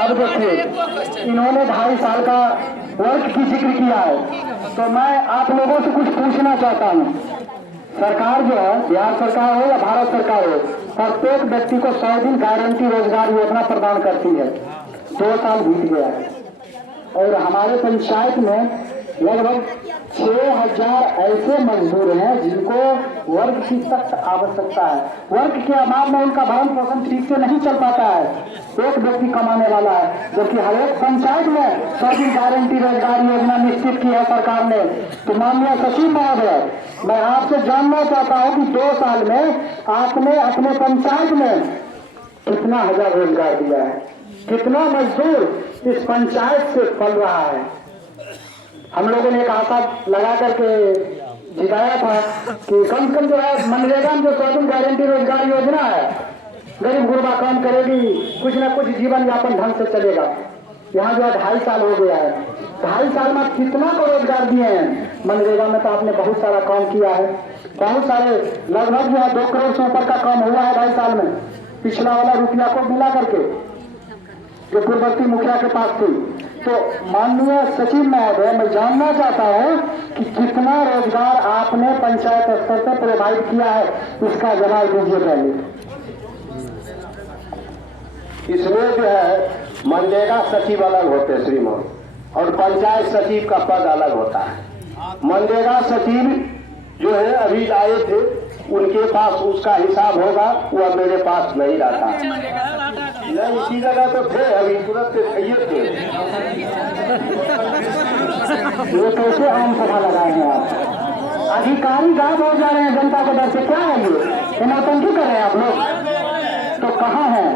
अब देखिए, इन्होंने 2.5 साल का वर्क की जिक्र किया है, तो मैं आप लोगों से कुछ पूछना चाहता हूँ। सरकार जो है, बिहार सरकार हो या भारत सरकार हो, प्रत्येक व्यक्ति को 100 दिन गारंटी रोजगार योजना प्रदान करती है। 2 साल बीत गया है और हमारे पंचायत में लगभग 6000 ऐसे मजदूर हैं जिनको वर्क की सख्त आवश्यकता है। वर्क के अभाव में उनका भरण पोषण ठीक से नहीं चल पाता है। एक व्यक्ति कमाने वाला है, जबकि हर एक पंचायत में 100 दिन गारंटी रोजगार योजना निश्चित की है सरकार ने। तो माननीय सचिव महोदय, मैं आपसे जानना चाहता हूँ कि 2 साल में आपने अपने पंचायत में कितना हजार रोजगार दिया है, कितना मजदूर इस पंचायत से पल रहा है। हम लोगों ने एक आशा लगा करके जिताया था कि कम से कम जो है मनरेगा में जो 100 दिन गारंटी रोजगार योजना है, गरीब गुरबा काम करेगी, कुछ न कुछ जीवन यापन ढंग से चलेगा। यहाँ जो है 2.5 साल हो गया है। 2.5 साल में कितना को रोजगार दिए हैं? मनरेगा में तो आपने बहुत सारा काम किया है, बहुत सारे, लगभग जो है 2 करोड़ से ऊपर का काम हुआ है 2.5 साल में। पिछला वाला रुपया को मिला करके जो पूर्ववर्ती मुखिया के पास थी। तो माननीय सचिव महोदय, मैं जानना चाहता हूँ कि कितना रोजगार आपने पंचायत स्तर पर प्रोवाइड किया है, इसका जवाब दीजिए पहले। इसमें जो है मनरेगा सचिव अलग होते हैं श्रीमान, और पंचायत सचिव का पद अलग होता है। मनरेगा सचिव जो है अभी आए थे, उनके पास उसका हिसाब होगा, वह मेरे पास नहीं रहता। नहीं, इसी जगह तो थे, अभी तुरंत से थे। ये कैसे आम सभा लगाए हैं आप? अधिकारी गायब हो जा रहे हैं जनता के डर से। क्या है ये नौटंकी कर रहे हैं आप लोग? तो कहाँ है?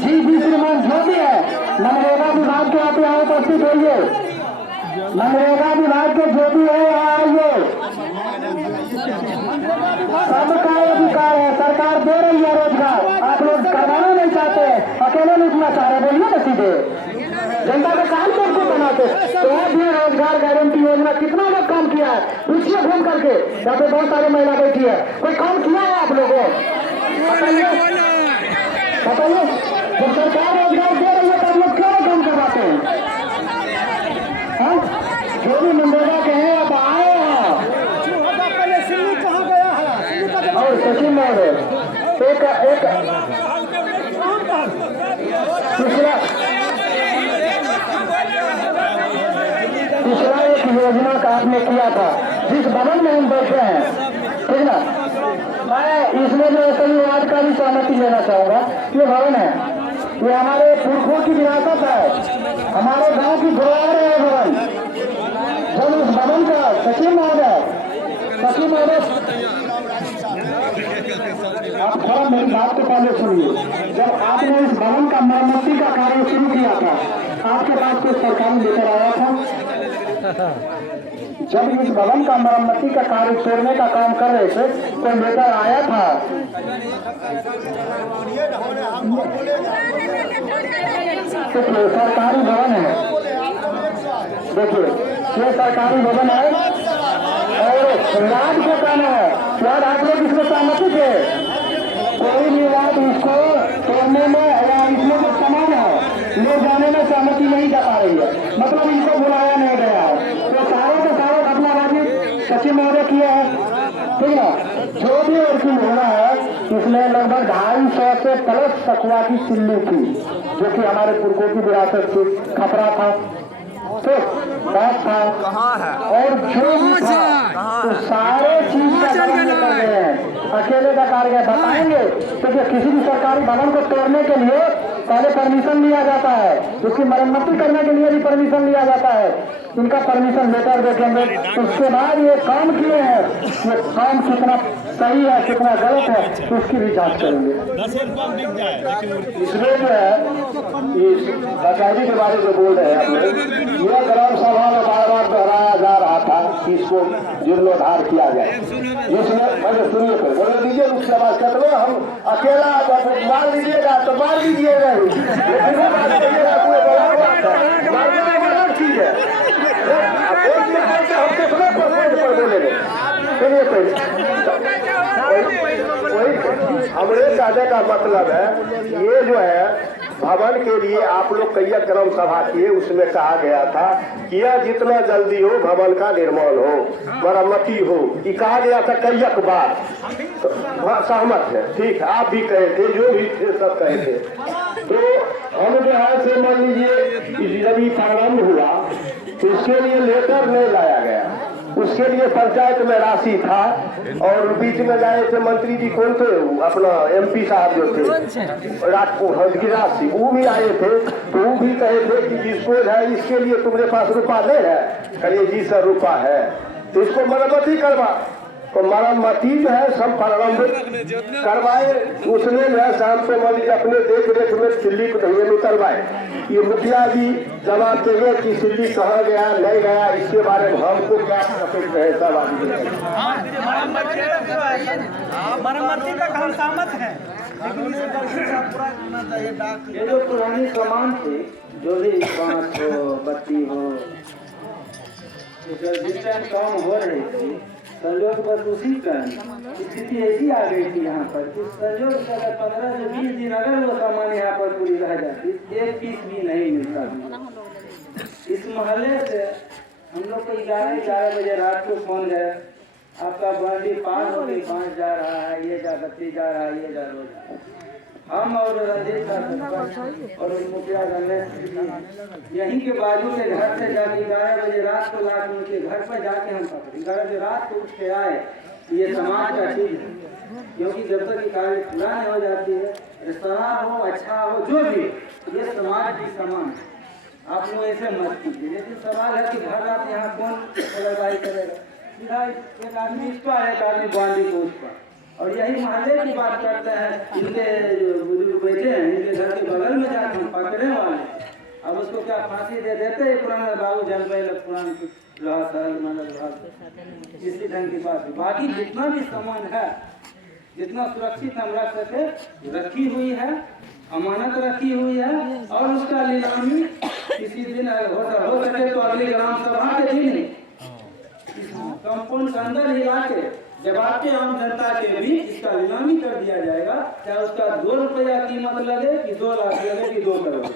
जी श्रीमान, जो भी है मनरेगा विभाग के आप यहाँ उपस्थित होइए। मनरेगा विभाग के जो भी है आइए। सबका अधिकार है, सरकार दे रही है रोजगार, आप लोग करवाना नहीं चाहते, अकेले लूटना चाह रहे। बोलिए ना सीधे, जनता का काम को बनाते। तो भी रोजगार गारंटी योजना कितना लोग काम किया है? पूछिए घूम करके, यहाँ पे बहुत सारी महिला बैठी है, कोई काम किया है आप लोगों? बताइए, जब सरकार रोजगार दे रही है तो आप लोग क्यों काम करवाते हैं? जो भी मनरेगा के हैं अब आए हैं। और सचिव महोदय, एक पिछला एक योजना का आपने किया था, जिस भवन में हम बैठे हैं, ठीक ना? मैं इसमें जो सभी वार्ड का भी सहमति लेना चाहूंगा। ये भवन है, ये हमारे पुरखों की विरासत है, हमारे गांव की धरोहर है भवन। जब इस भवन का सचिव महोदय आप थोड़ा मेरी बात को पहले सुनिए। जब आपने इस भवन का मरम्मती का कार्य शुरू किया था, आपके पास कोई सरकारी लेकर आया था? जब इस भवन का मरम्मती का कार्य तोड़ने का काम कर रहे थे, कोई लेकर आया था? देखिए, सरकारी भवन है, देखिए ये सरकारी भवन है और वाद को कहना है। वाद आप लोग इसमें सहमति थे? कोई भी वाद इसको तोड़ने में या इसमें जो सामान है ले जाने में सहमति नहीं जता रही है, मतलब इनको बुलाया नहीं गया है। तो सारे के सारे अपना राजी सचिव महोदय किए हैं, ठीक है। जो भी वर्किंग होना है, इसमें लगभग 250 से प्लस सखुआ की सिल्ली थी, जो कि हमारे पुरखों की विरासत थी। खपरा था, तो बात था, और जो भी था तो सारे चीज का कार्य कर रहे हैं, अकेले का कार्य बताएंगे। क्योंकि किसी भी सरकारी भवन को तोड़ने के लिए पहले परमिशन लिया जाता है, उसकी मरम्मती करने के लिए भी परमिशन लिया जाता है। इनका परमिशन लेटर देखेंगे, उसके बाद ये काम किए हैं, ये काम कितना सही है कितना गलत है उसकी भी जांच करेंगे। इसमें जो है इस डकैती के बारे में बोल रहे हैं, यह ग्राम सभा में बार बार दोहराया जा रहा था कि इसको जीर्णोद्धार किया जाए। जिसमें मैंने सुनिए फिर बोले दीजिए, उसके बाद कहते हैं हम अकेला मार दीजिएगा तो मार दीजिएगा, चीज है हमरे कहने का मतलब है, ये जो है भवन के लिए आप लोग कई क्रम सभा किए, उसमें कहा गया था कि यह जितना जल्दी हो भवन का निर्माण हो, मरम्मती हो, ये कहा गया था कई बार। तो सहमत है, ठीक है, आप भी कहे थे, जो भी थे सब कहे थे। तो हम जो है से मान लीजिए जब ये प्रारंभ हुआ तो इसके लिए लेटर नहीं लाया गया, उसके लिए पंचायत में राशि था और बीच में गए थे मंत्री जी, कौन थे अपना MP साहब जो थे राजपूत की राशि, वो भी आए थे। तो वो भी कहे थे कि जिसको है इसके लिए तुम्हारे पास रुपया नहीं है, कहिए जी सर रुपया है, तो इसको मरम्मती करवा। तो मरम्मती जो है सब प्रारंभ करवाए, उसने जो है शाम को मान लीजिए अपने देख रेख में सिल्ली को धोने में उतरवाए। ये मुखिया जी जवाब देंगे कि सिल्ली कहाँ गया नहीं गया, इसके बारे में हमको क्या प्रॉफिट है, सब आदमी मरम्मती का काम सहमत है, लेकिन इसे जल्दी से पूरा होना चाहिए। डाक ये जो पुरानी सामान थे, जो भी बांस हो, बत्ती हो, जिस टाइम काम हो रही थी संयोग बस उसी का स्थिति ऐसी आ गई थी यहाँ पर कि संयोग से 15 से 20 दिन अगर वो सामान यहाँ पर पूरी रह जाती, एक पीस भी नहीं मिलता। इस मोहल्ले से हम लोग को 11 बजे रात को फोन गया, आपका बाल्टी 5 हो गई, 5 जा रहा है, ये जा बत्ती जा रहा है, ये जा रहा है। हम और रंजीत का और मुखिया रमेश यहीं के बाजू के घर से जाके 11 बजे रात को लाके उनके घर पर जाके हम पकड़े। 11 बजे रात को उठ के आए, ये समाज का चीज है, क्योंकि जब तक ये कार्य पूरा नहीं हो जाती है, रेस्तरां हो अच्छा हो जो भी, ये समाज की सामान है। आप लोग ऐसे मत कीजिए। लेकिन सवाल है कि घर रात यहाँ कौन लड़ाई करेगा, सीधा एक आदमी इस पर, एक आदमी बांधी को उस पर। और यही मोहल्ले की बात करते हैं, इनके बुजुर्ग बैठे हैं, इनके घर के बगल में जाकर हम पकड़ने वाले, अब उसको क्या फांसी दे देते हैं, पुराना बाबू जल पुराना रहा सरल इसी ढंग की बात है। बाकी जितना भी सामान है, जितना सुरक्षित हम रख सके रखी हुई है, अमानत रखी हुई है, और उसका नीलामी किसी दिन हो सके तो अगली ग्राम सभा के दिन कंपाउंड के अंदर ही लाके जब आपके आम जनता के भी इसका नीलामी कर दिया जाएगा, चाहे उसका 2 रुपया कीमत लगे कि 2 लाख लगे कि 2 करोड़,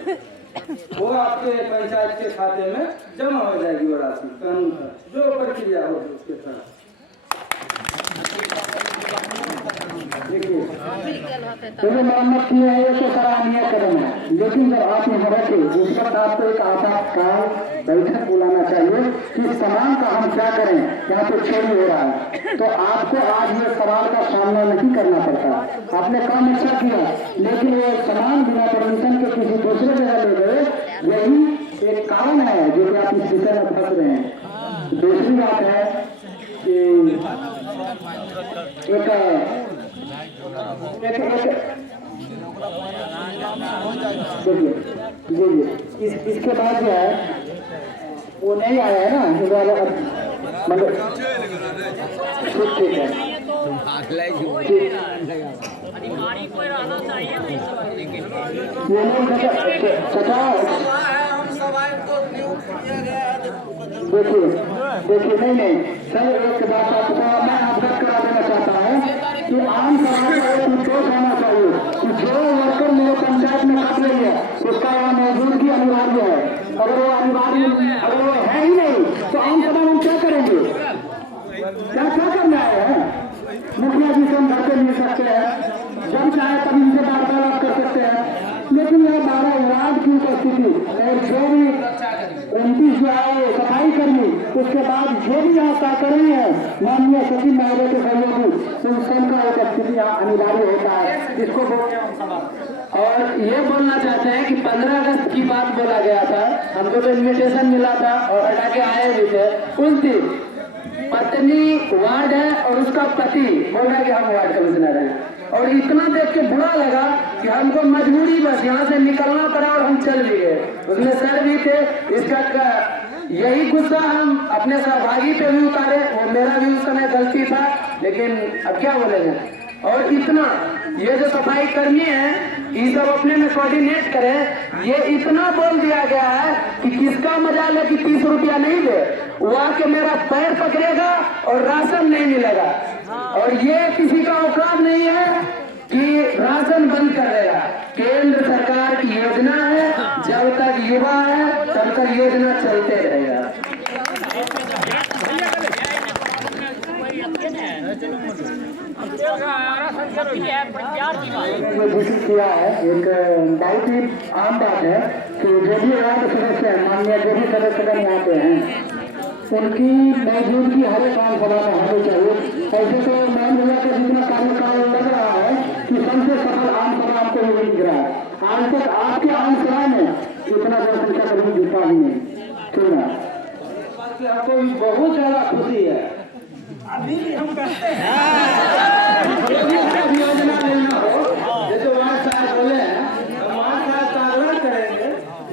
वो आपके पंचायत के खाते में जमा हो जाएगी वो राशि कानून का जो प्रक्रिया हो उसके साथ। देखिए मरम्मत की है, ये तो सराहनीय कदम है, लेकिन जब आप यहाँ बैठे उस वक्त आपको एक आपातकाल बैठक बुलाना चाहिए कि सामान का हम क्या करें, यहाँ पे चोरी हो रहा है। तो आपको आज ये सवाल का सामना नहीं करना पड़ता, आपने काम अच्छा किया, लेकिन वो सामान बिना परमिशन के किसी दूसरे जगह ले गए, यही एक कारण है जो कि आप इस विषय में फंस रहे हैं। दूसरी बात है कि इसके बाद जो है वो नहीं आया है ना, मतलब ठीक है, देखिए नहीं सर, एक बात आपको मैं अवगत करा देना चाहता हूँ कि आम समाज का एक निर्देश होना चाहिए कि जो वर्कर मेरे पंचायत में कर रही है उसका वहाँ मौजूदगी अनिवार्य है। अगर वो अनिवार्य अगर वो है ही नहीं तो आम सभा में क्या करेंगे, क्या करना है? मुखिया जी से हम घर पे मिल सकते हैं, जब चाहे तभी उनसे वार्तालाप कर सकते हैं, लेकिन यह 12 वार्ड की उपस्थिति और जो भी 29 जो आए सफाई कर्मी, उसके बाद जो भी यहाँ सहकर्मी है माननीय सचिव महोदय के सहयोगी, उन सबका उपस्थिति यहाँ अनिवार्य होता है, जिसको बोलते हैं समाज। और ये बोलना चाहते हैं कि 15 अगस्त की बात बोला गया था, हमको तो इन्विटेशन मिला था और हटा के आए भी थे। उस दिन पत्नी वार्ड है और उसका पति बोल रहा है कि हम वार्ड कमिश्नर हैं, और इतना देख के बुरा लगा कि हमको मजबूरी बस यहाँ से निकलना पड़ा और हम चल भी गए। उसमें सर भी थे, इसका यही गुस्सा हम अपने सहभागी पे भी उतारे, वो मेरा भी उस समय गलती था, लेकिन अब क्या बोलेंगे। और इतना ये जो सफाई कर्मी है ये सब अपने में कोऑर्डिनेट करें, ये इतना बोल दिया गया है कि किसका मजाल है कि 30 रुपया नहीं दे, वो आके मेरा पैर पकड़ेगा और राशन नहीं मिलेगा, और ये किसी का औकात नहीं है कि राशन बंद कर देगा। केंद्र सरकार की योजना तक योजना चलते रहेगा। घोषित किया है, एक बहुत ही आम बात है कि जो भी वार्ड सदस्य है, माननीय जो भी सदस्यगण यहाँ पे हैं, उनकी मौजूदगी हर एक आम सभा में होनी चाहिए। ऐसे तो मैम भैया का जितना कार्यकाल लग रहा है कि सबसे सफल आम सभा आपको मिल रहा है। आज तक आपके आम सभा में इतना जनसंख्या कभी जुटा ही नहीं। क्यों ना आपको भी बहुत ज्यादा खुशी है। अभी भी हम करते हैं। योजना लेना हो, जैसे वहाँ साहब बोले हैं, वहाँ साहब का आग्रह करेंगे,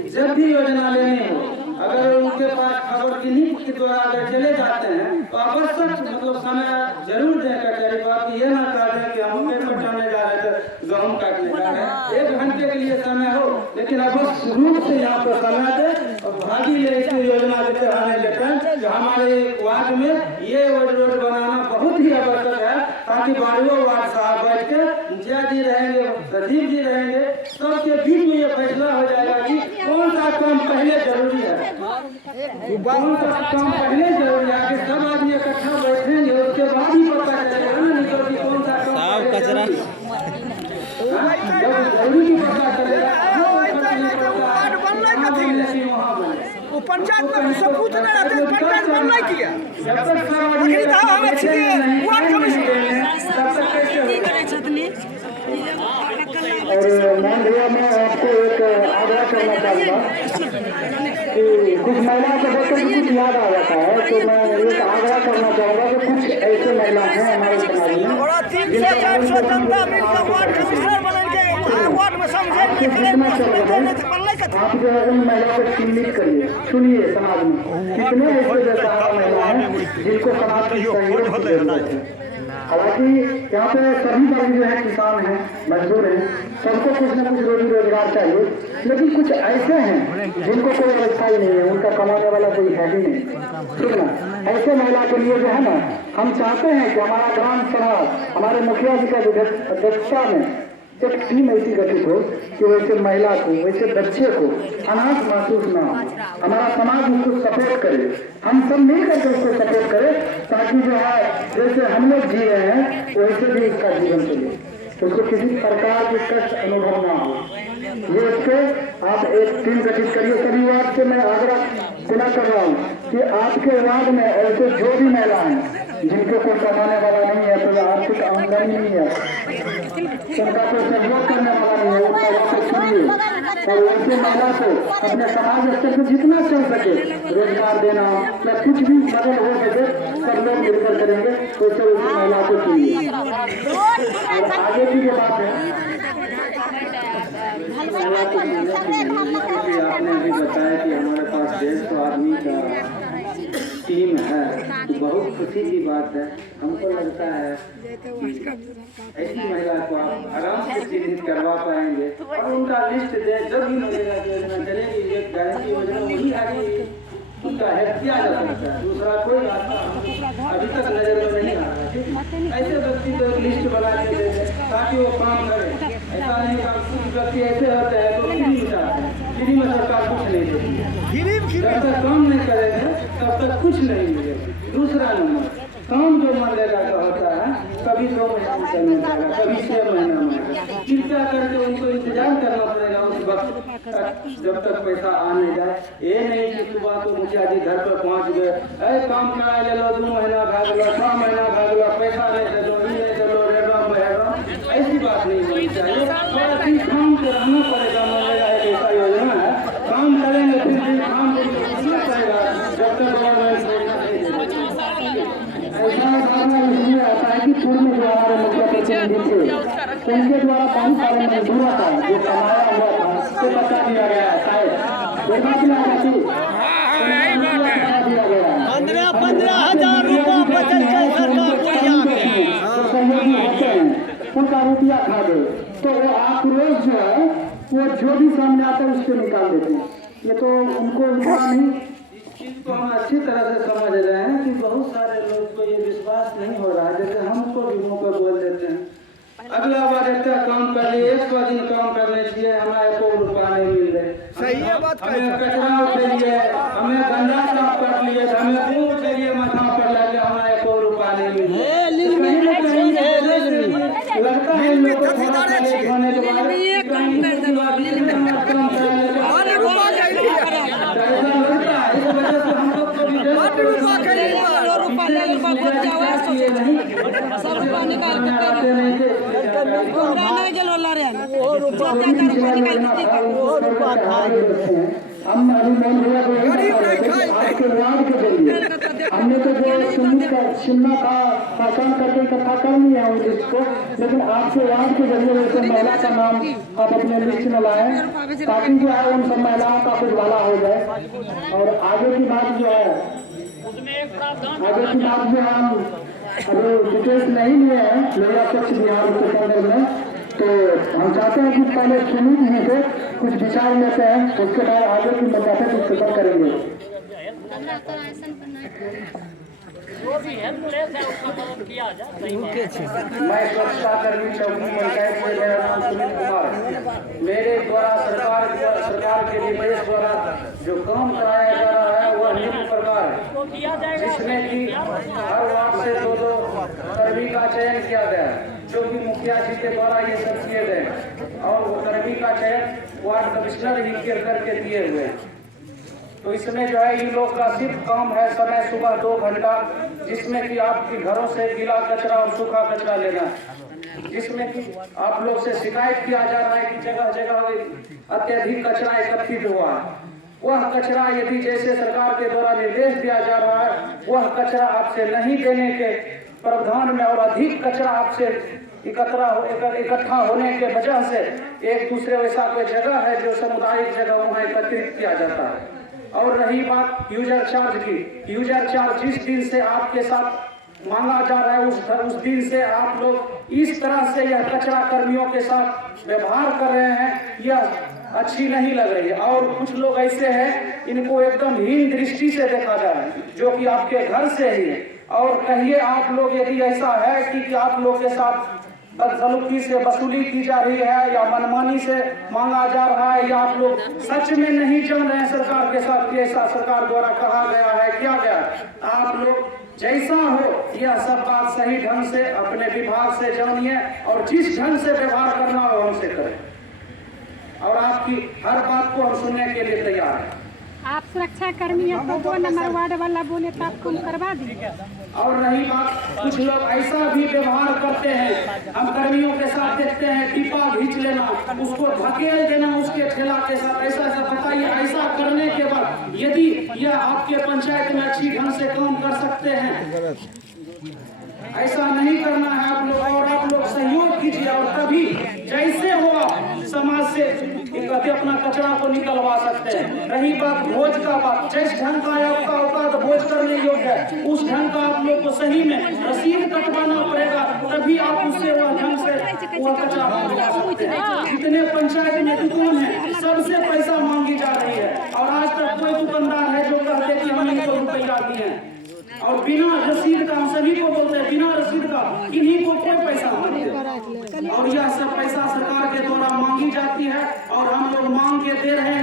जब भी योजना लेनी हो, अगर उनके पास खबर किन्हीं के द्वारा अगर चले जाते हैं तो आवश्यक मतलब समय जरूर दें कचहरी को। आप ये ना कह दें कि हम पेपर जाने जा रहे थे, गेहूँ काटने जा रहे हैं, 1 घंटे के लिए समय हो, लेकिन अवश्य रूप से यहाँ पर समय दे और भागी ले इस योजना के चढ़ाने लेकर हमारे वार्ड में ये रोड बनाना बहुत ही आवश्यक है, ताकि बाड़ियों वार्ड साहब बैठ के मुखिया जी रहेंगे, सचिव जी रहेंगे, सबके बीच में ये फैसला हो जाएगा कि कौन सा काम पहले जरूरी है, कौन सा काम पहले जरूरी है, कि सब आदमी इकट्ठा बैठेंगे, उसके बाद ही पता चलेगा ना, नहीं तो कि कौन सा काम कचरा जब जरूरी की पता चलेगा वो पंचायत में सबूत नहीं रहते, पंचायत बनना किया आखिर था हमें छिए वार्ड कमीशन। और मैम भैया मैं आपको एक आग्रह करना चाहूँगा कि कुछ महिलाओं को देखकर कुछ याद आ जाता है, तो मैं एक आग्रह करना चाहूँगा कि कुछ ऐसे महिला हैं हमारे समाज में जितना चल रहा है, आप जो है उन महिलाओं को चिन्हित करिए, सुनिए समाज में कितने ऐसे बेसहारा महिला हैं जिनको समाज की सहयोग की जरूरत है। हालांकि यहाँ पे सभी वर्ग जो है किसान हैं, मजदूर हैं, सबको कुछ न कुछ रोजी रोजगार चाहिए, लेकिन कुछ ऐसे हैं जिनको कोई व्यवस्था ही नहीं है, उनका कमाने वाला कोई है ही नहीं। ठीक ना, ऐसे महिला के लिए जो है ना, हम चाहते हैं कि हमारा ग्राम सभा हमारे मुखिया जी का अध्यक्षता में एक टीम ऐसी गठित हो कि वैसे महिला को, वैसे बच्चे को अनाथ महसूस ना हो, हमारा समाज उसको सपोर्ट करे, हम सब मिल करके उसको सपोर्ट करें, ताकि जो है जैसे हम लोग जी रहे हैं वैसे भी इसका जीवन चले, उसको किसी प्रकार की कष्ट अनुभव ना हो। ये उसके आप एक टीम गठित करिए। सभी वार्ड से मैं आग्रह पुनः कर रहा हूँ कि आपके वार्ड में ऐसे जो भी महिला हैं जिनको कोई कमाने वाला नहीं है, कोई आर्थिक आमदनी नहीं है, उनका कोई सहयोग करने वाला नहीं है, उनका वापस सुनिए और वैसे महिला को अपने समाज स्तर पर जितना चल सके रोजगार देना या कुछ भी मदद हो सके सब लोग मिलकर करेंगे। वैसे उस महिला को सुनिए। और आगे की जो बात है, आपने अभी बताया कि हमारे पास 150 आदमी का टीम है, तो बहुत खुशी की बात है। हमको लगता है ऐसी महिला को आप आराम से चिन्हित करवा पाएंगे और उनका लिस्ट दें, जब भी मिलेगा योजना चलेगी, एक गारंटी योजना वही आगे उनका हेल्प किया जा सकता है, दूसरा कोई रास्ता अभी तक नजर में नहीं आ रहा। ऐसे व्यक्ति को एक लिस्ट बना के दे ताकि वो काम करे। ऐसा नहीं कि कुछ व्यक्ति ऐसे होते हैं तो फ्री में जाते हैं, फ्री में सरकार कुछ नहीं देती है, जब तक काम नहीं करेंगे तब तक कुछ नहीं मिलेगा। दूसरा नंबर, काम जो मनरेगा का होता है, कभी 2 महीना में जाएगा, कभी 6 महीना में, कृपया करके उनको इंतजार करना पड़ेगा उस वक्त तक जब तक पैसा आ नहीं जाए। ये नहीं कि सुबह तो मुखिया जी घर पर पहुँच गए, काम करा ले लो, 2 महीना भाग लो, 6 महीना भाग लो, पैसा नहीं दे दो, नहीं चलो रेगा बहेगा, ऐसी बात नहीं होनी चाहिए। थोड़ा सी काम से रहना पड़ेगा। मनरेगा एक ऐसा योजना है, काम करेंगे फिर भी काम करेगा जब तक ऐसा भावना इसलिए आता है कि पूर्व में जो हमारे मुखिया प्रतिनिधि थे उनके द्वारा बहुत सारे मजदूरों का जो कमाया हुआ था उसको बचा दिया गया है। शायद दिया गया 15,000 रुपया बचत सहयोगी होते हैं, उनका रुपया खा दे तो वो आक्रोश जो है वो जो भी सामने आता है उसको निकाल देते हैं। ये तो उनको नहीं, चीज को हम अच्छी तरह से समझ रहे हैं कि बहुत सारे लोग को ये विश्वास नहीं हो रहा है, जैसे हमको भी मुँह पर बोल देते हैं अगला बार इतना काम कर लिए, 100 दिन काम करने चाहिए, हमारे को रुपया नहीं मिल रहे। सही है बात। बात हमें कहे कचरा उठेलिए, हमें गंदा साफ कर लिए, हमें क्यों उठेलिए माथा पर लगे हमारे 1 रुपया नहीं मिले। कहीं न कहीं ये वजह से लगता है इन लोगों को थोड़ा सा लेट होने के बाद कहीं किसी बात में कम कराने के बाद बाटे रुपा कैली है ऐसा लगता है। इस वजह से हम लोग को भी बाटे रुपा कैली है रुपा ले रुपा बहुत जावा सब रुपा निकाल के आते नहीं थे। पूरा नहीं गेलो लरे वो रुपा निकाल के वो रुपया हम अभी मन हुआ आपके वार्ड के जरिए हमने तो जो सुनना था पहचान करके इकट्ठा कर लिया हूँ जिसको, लेकिन आपके वार्ड के जरिए वैसे महिला का नाम आप अपने लिस्ट में लाएं ताकि जो है उन सब महिलाओं का कुछ भला हो जाए। और आगे की बात जो है हम अभी डिटेल्स नहीं लिए हैं महिला स्वच्छ बिहार के संदर्भ में, तो हम चाहते हैं कि पहले सुनी जी से कुछ विचार लेते हैं, उसके बाद आगे की बैठक डिस्कशन करेंगे। मैं स्वच्छता कर्मी चौकी पंचायत से मेरा नाम सुमित कुमार। मेरे द्वारा सरकार के निर्देश द्वारा जो काम कराया जा रहा है वह निम्न प्रकार है, जिसमें कि हर वार्ड से 2-2 कर्मी का चयन किया गया है, जो कि मुखिया जी के द्वारा ये सब किए गए और वो कर्मी का चयन वार्ड कमिश्नर ही करके दिए हुए हैं। तो इसमें जो है इन लोग का सिर्फ काम है समय सुबह 2 घंटा, जिसमें कि आपके घरों से गीला कचरा और सूखा कचरा लेना है, जिसमें कि आप लोग से शिकायत किया जा रहा है कि जगह जगह अत्यधिक कचरा एकत्रित हुआ है। वह कचरा यदि जैसे सरकार के द्वारा निर्देश दिया जा रहा है वह कचरा आपसे नहीं देने के प्रावधान में और अधिक कचरा आपसे इकट्ठा होने के वजह से एक दूसरे वैसा कोई जगह है जो सामुदायिक जगह वहाँ एकत्रित किया जाता है। और रही बात यूजर चार्ज की, यूजर चार्ज जिस दिन से आपके साथ मांगा जा रहा है उस दिन से आप लोग इस तरह से यह कचरा कर्मियों के साथ व्यवहार कर रहे हैं, यह अच्छी नहीं लग रही है। और कुछ लोग ऐसे हैं इनको एकदम हीन दृष्टि से देखा जा रहा है, जो कि आपके घर से ही है। और कहिए आप लोग यदि ऐसा है कि आप लोग के साथ बदसलूकी से वसूली की जा रही है या मनमानी से मांगा जा रहा है, या आप लोग सच में नहीं जान रहे हैं सरकार के साथ ऐसा सरकार द्वारा कहा गया है किया गया, आप लोग जैसा हो यह सब बात सही ढंग से अपने विभाग से जानिए और जिस ढंग से व्यवहार करना हो हमसे करें, और आपकी हर बात को हम सुनने के लिए तैयार हैं। आप सुरक्षा कर्मी हैं तो 2 नंबर वार्ड वाला बोले तो आप कम करवा दीजिए। और रही बात, कुछ लोग ऐसा भी व्यवहार करते हैं, हम कर्मियों के साथ देखते हैं टिपा खींच लेना, उसको धकेल देना उसके ठेला के साथ, ऐसा बताइए ऐसा करने के बाद यदि यह आपके पंचायत में अच्छी ढंग से काम कर सकते हैं, ऐसा नहीं करना है आप लोग। और आप लोग सहयोग कीजिए और तभी जैसे हो समाज से अपना कचरा को निकलवा सकते हैं। रही बात भोज का बात, जिस ढंग का आपका औकात भोज करने योग्य है उस ढंग का आप लोग को सही में रसीद कटवाना पड़ेगा, तभी आप उससे वह ढंग से वह कचरा निकलवा सकते हैं। जितने पंचायत में दुकान है सबसे पैसा मांगी जा रही है और आज तक कोई दुकानदार है जो कहते कि हम इनको रुपया दिए हैं, और बिना रसीद का हम सभी को बोलते हैं बिना रसीद का इन्हीं को कोई पैसा नहीं देते, और यह सब पैसा सरकार के द्वारा मांगी जाती है और हम लोग मांग के दे रहे हैं।